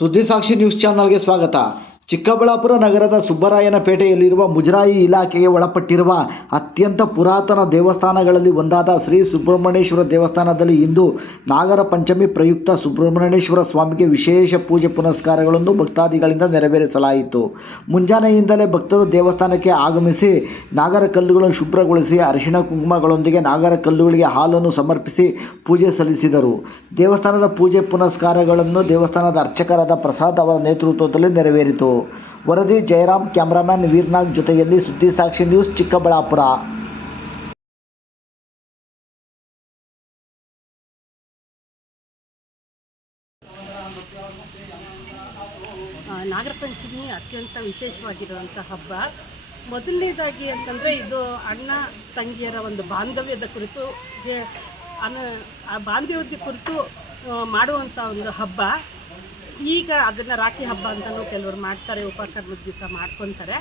ಸುದ್ದಿಸಾಕ್ಷಿ news ಚಾನಲ್ಗೆ ಸ್ವಾಗತ. ಚಿಕ್ಕಬಳ್ಳಾಪುರ ನಗರದ ಸುಬ್ಬರಾಯನಪೇಟೆಯಲ್ಲಿರುವ ಮುಜರಾಯಿ ಇಲಾಖೆಗೆ ಒಳಪಟ್ಟಿರುವ ಅತ್ಯಂತ ಪುರಾತನ ದೇವಸ್ಥಾನಗಳಲ್ಲಿ ಒಂದಾದ ಶ್ರೀ ಸುಬ್ರಹ್ಮಣ್ಯೇಶ್ವರ ದೇವಸ್ಥಾನದಲ್ಲಿ ಇಂದು ನಾಗರ ಪಂಚಮಿ ಪ್ರಯುಕ್ತ ಸುಬ್ರಹ್ಮಣ್ಯೇಶ್ವರ ಸ್ವಾಮಿಗೆ ವಿಶೇಷ ಪೂಜೆ ಪುನಸ್ಕಾರಗಳನ್ನು ಭಕ್ತಾದಿಗಳಿಂದ ನೆರವೇರಿಸಲಾಯಿತು. ಮುಂಜಾನೆಯಿಂದಲೇ ಭಕ್ತರು ದೇವಸ್ಥಾನಕ್ಕೆ ಆಗಮಿಸಿ ನಾಗರ ಕಲ್ಲುಗಳನ್ನು ಶುಭ್ರಗೊಳಿಸಿ ಅರಿಶಿಣ ಕುಂಕುಮಗಳೊಂದಿಗೆ ನಾಗರ ಕಲ್ಲುಗಳಿಗೆ ಹಾಲನ್ನು ಸಮರ್ಪಿಸಿ ಪೂಜೆ ಸಲ್ಲಿಸಿದರು. ದೇವಸ್ಥಾನದ ಪೂಜೆ ಪುನಸ್ಕಾರಗಳನ್ನು ದೇವಸ್ಥಾನದ ಅರ್ಚಕರಾದ ಪ್ರಸಾದ್ ಅವರ ನೇತೃತ್ವದಲ್ಲಿ ನೆರವೇರಿತು. ವರದಿ ಜಯರಾಮ್, ಕ್ಯಾಮರಾಮನ್ ವೀರ್ನಾಗ್ ಜೊತೆಯಲ್ಲಿ ಸುದ್ದಿಸಾಕ್ಷಿ ನ್ಯೂಸ್, ಚಿಕ್ಕಬಳ್ಳಾಪುರ. ನಾಗರ ಪಂಚಮಿ ಅತ್ಯಂತ ವಿಶೇಷವಾಗಿರುವಂಥ ಹಬ್ಬ. ಮೊದಲನೇದಾಗಿ ಅಂತಂದರೆ ಇದು ಅಣ್ಣ ತಂಗಿಯರ ಒಂದು ಬಾಂಧವ್ಯದ ಕುರಿತು ಆ ಬಾಂಧವ್ಯದ ಕುರಿತು ಮಾಡುವಂಥ ಒಂದು ಹಬ್ಬ. ಈಗ ಅದನ್ನು ರಾಖಿ ಹಬ್ಬ ಅಂತಲೂ ಕೆಲವರು ಮಾಡ್ತಾರೆ, ಉಪಕರ್ಮದ ದಿವಸ ಮಾಡ್ಕೊತಾರೆ.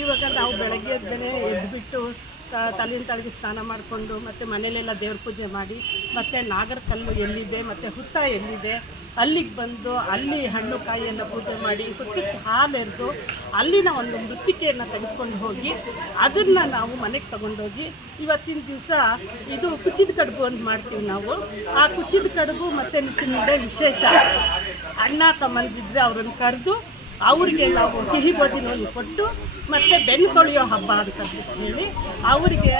ಇವಾಗ ನಾವು ಬೆಳಗ್ಗೆ ಎದ್ದುಬಿಟ್ಟು ತಲೆಯಿಂದ ತಲೆಗೆ ಸ್ನಾನ ಮಾಡಿಕೊಂಡು ಮತ್ತು ಮನೆಯಲ್ಲೆಲ್ಲ ದೇವ್ರ ಪೂಜೆ ಮಾಡಿ ಮತ್ತು ನಾಗರ ಕಲ್ಲು ಎಲ್ಲಿದೆ ಮತ್ತು ಹುತ್ತ ಎಲ್ಲಿದೆ ಅಲ್ಲಿಗೆ ಬಂದು ಅಲ್ಲಿ ಹಣ್ಣು ಕಾಯಿಯನ್ನು ಪೂಜೆ ಮಾಡಿ ಹುತ್ತಕ್ಕೆ ಹಾಲು ಎರೆದು ಅಲ್ಲಿನ ಒಂದು ಮೃತ್ತಿಕೆಯನ್ನು ತೆಗೆದುಕೊಂಡು ಹೋಗಿ ಅದನ್ನು ನಾವು ಮನೆಗೆ ತಗೊಂಡೋಗಿ ಇವತ್ತಿನ ದಿವಸ ಇದು ಕುಚ್ಚಿದ ಕಡುಬು ಅಂತ ಮಾಡ್ತೀವಿ ನಾವು. ಆ ಕುಚ್ಚಿದ ಕಡುಬು ಮತ್ತು ನಿಂಚಿನಿಂದ ವಿಶೇಷ ಅಣ್ಣ ತಮ್ಮಂದಿದ್ರೆ ಅವ್ರನ್ನ ಕರೆದು ಅವರಿಗೆ ನಾವು ಸಿಹಿ ಭೋಜನವನ್ನು ಕೊಟ್ಟು ಮತ್ತು ಬೆನ್ನು ತೊಳೆಯೋ ಹಬ್ಬ ಅಂತ ಹೇಳಿ ಅವರಿಗೆ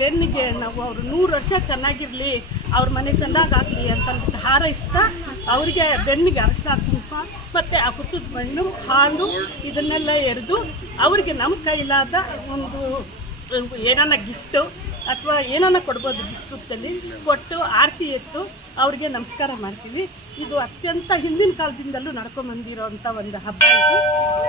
ಬೆನ್ನಿಗೆ ನಾವು ಅವರು 100 ವರ್ಷ ಚೆನ್ನಾಗಿರಲಿ, ಅವ್ರ ಮನೆ ಚೆನ್ನಾಗಾಗಲಿ ಅಂತಂದ್ಬಿಟ್ಟು ಹಾರೈಸ್ತಾ ಅವರಿಗೆ ಬೆನ್ನಿಗೆ ಅರಿಶಿನ ಕುಂಕುಮ ಮತ್ತು ಆ ಹುತ್ತದ ಮಣ್ಣು ಹಾಲು ಇದನ್ನೆಲ್ಲ ಎರೆದು ಅವರಿಗೆ ನಮ್ಮ ಕೈಲಾದ ಒಂದು ಏನಾನ ಗಿಫ್ಟು ಅಥವಾ ಏನಾನ ಕೊಡ್ಬೋದು ಗಿಫ್ಟ್ ರೂಪದಲ್ಲಿ ಕೊಟ್ಟು ಆರತಿ ಎತ್ತು ಅವರಿಗೆ ನಮಸ್ಕಾರ ಮಾಡ್ತೀವಿ. ಇದು ಅತ್ಯಂತ ಹಿಂದಿನ ಕಾಲದಿಂದಲೂ ನಡ್ಕೊಂಬಂದಿರೋವಂಥ ಒಂದು ಹಬ್ಬ. ಇದು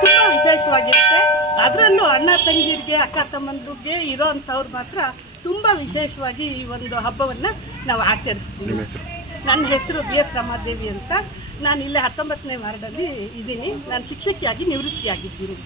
ತುಂಬ ವಿಶೇಷವಾಗಿರುತ್ತೆ. ಅದರಲ್ಲೂ ಅಣ್ಣ ತಂಗಿಯರಿಗೆ ಅಕ್ಕ ತಮ್ಮಂದಿಗೆ ಇರೋವಂಥವ್ರು ಮಾತ್ರ ತುಂಬ ವಿಶೇಷವಾಗಿ ಈ ಒಂದು ಹಬ್ಬವನ್ನು ನಾವು ಆಚರಿಸ್ತೀವಿ. ನನ್ನ ಹೆಸರು BS ರಮಾದೇವಿ ಅಂತ. ನಾನು ಇಲ್ಲೇ 19ನೇ ವಾರ್ಡಲ್ಲಿ ಇದ್ದೀನಿ. ನಾನು ಶಿಕ್ಷಕಿಯಾಗಿ ನಿವೃತ್ತಿಯಾಗಿದ್ದೀನಿ.